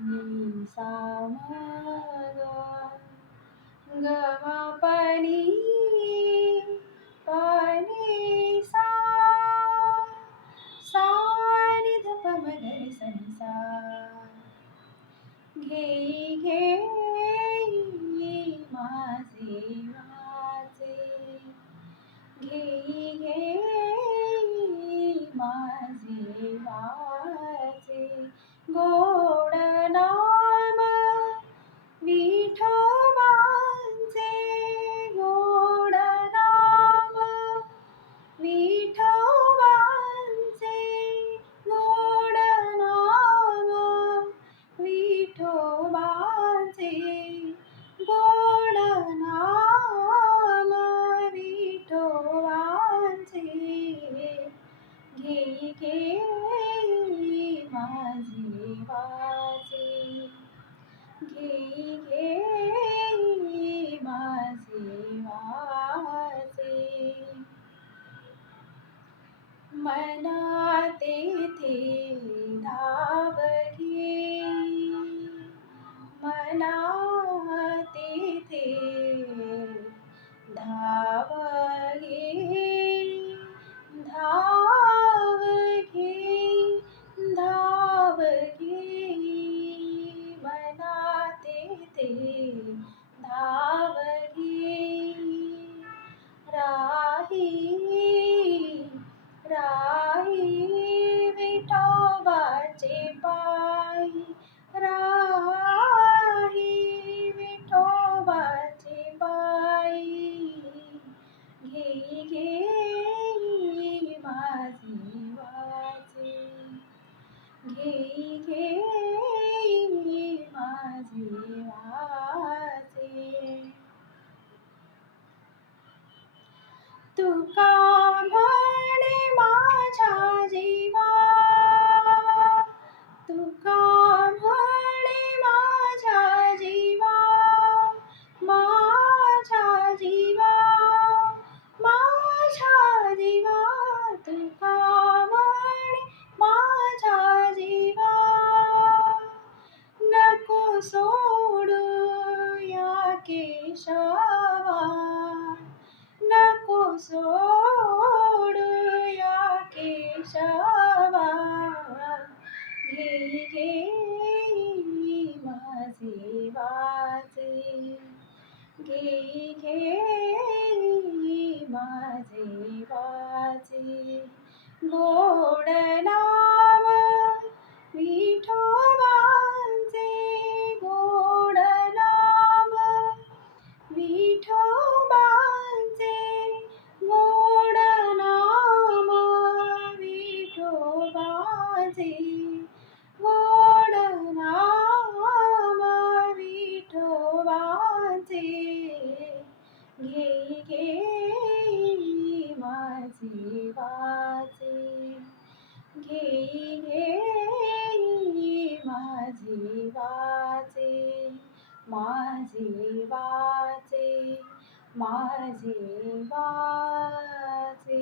नि सा म ग म प नि प नि सा सा नि ध प म ग रे सा नि सा घेई घेई माझे वाचे घेई घेई माझे वाचे गोड नाम विठोबांचे गोड नाम विठोबांचे गोड नाम विठोबांचे गोड नाम विठोबांचे घेई घेई माझे वाचे घेई घेई माझे वाचे मना तेथे धाव घेई मना तेथे धाव घेई धाव घेई धाव घेई मना तेथे धाव घेई राही राही विठोबाचे पायी राही विठोबाचे पायी घेई घेई माझे वाचे घेई घेई माझे वाचे तुका म्हणे माझ्या जीवा तुका म्हणे माझ्या जीवा माझ्या जीवा माझ्या जीवा तुका म्हणे माझ्या जीवा नको सोडू या केशवा नको सोडू या केशवा घेई घेई माझे वाचे घेई घेई माझे वाचे गोड नाम विठोबांचे गोड नाम विठोबांचे गोड नाम विठोबांचे गोड नाम विठोबांचे घेई घेई माझे वाचे घेई घेई माझे वाचे माझे वाचे माझे वाचे